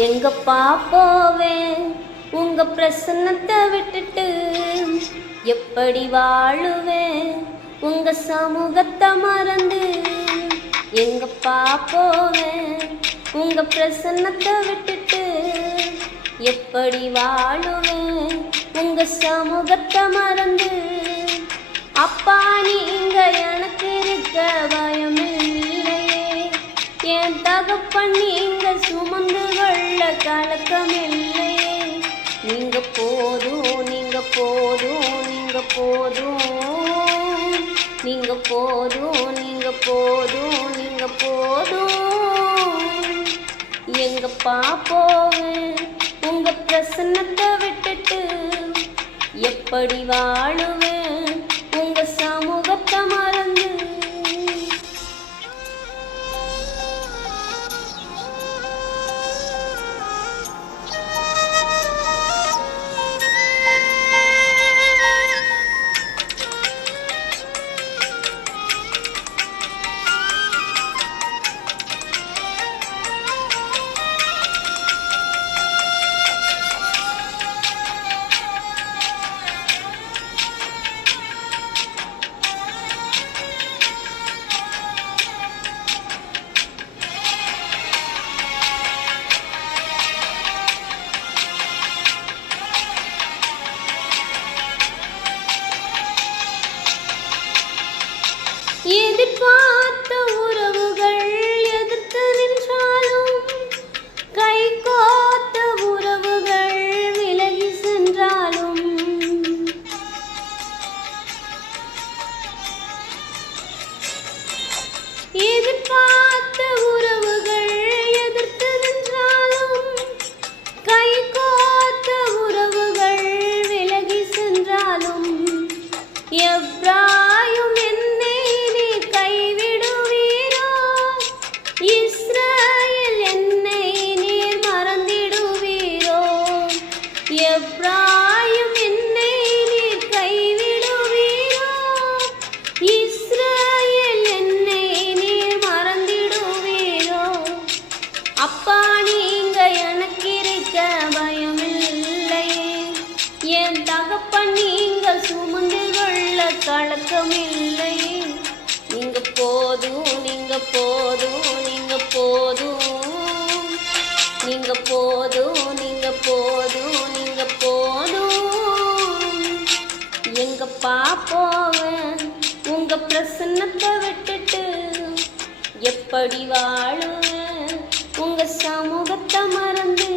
எங்கப்பா போவேன் உங்க பிரசன்னத்தை விட்டுட்டு, எப்படி வாழுவேன் உங்க சமூகத்தை மறந்து. எங்கப்பா போவேன் உங்க பிரசன்னத்தை விட்டுட்டு, எப்படி வாழுவேன் உங்க சமூகத்தை மறந்து. அப்பா நீங்க எனக்கு இருக்க பயமில்லையே, என் தகப்பன் நீங்க சுமந்து கொள்ள கலக்கமில்லையே. நீங்க போதும் நீங்க போதும் நீங்க போதும் நீங்க போதும் நீங்க போதும் நீங்க போதும். எங்கப்பா போவேன் உங்க பிரசன்னத்தை விட்டுட்டு, எப்படி வாழுவேன் உங்க சமூகத்தை மறந்து. எதிர்பார்த்த உறவுகள் எதிர்த்து நின்றாலும், கை கோத்த உறவுகள் விலகி சென்றாலும், எதிர்பார்த்த உறவுகள் எதிர்த்து நின்றாலும், கை கோத்த உறவுகள் விலகி சென்றாலும், எப்ராயும் எப்ராயும் என்னை நீர் கைவிடுவீரோ, இஸ்ரவேல் என்னை நீர் மறந்திடுவீரோ. அப்பா நீங்க எனக்கு இருக்க பயமில்லையே, என் தகப்பன் நீங்க சுமந்து கொள்ள கலக்கமில்லையே. நீங்க போதும் நீங்க போதும் நீங்க போதும் நீங்க போதும் நீங்க போதும் நீங்க போதும். எங்கப்பா போவேன் உங்க பிரசன்னத்தை விட்டுட்டு, எப்படி வாழுவேன் உங்க சமூகத்தை மறந்து.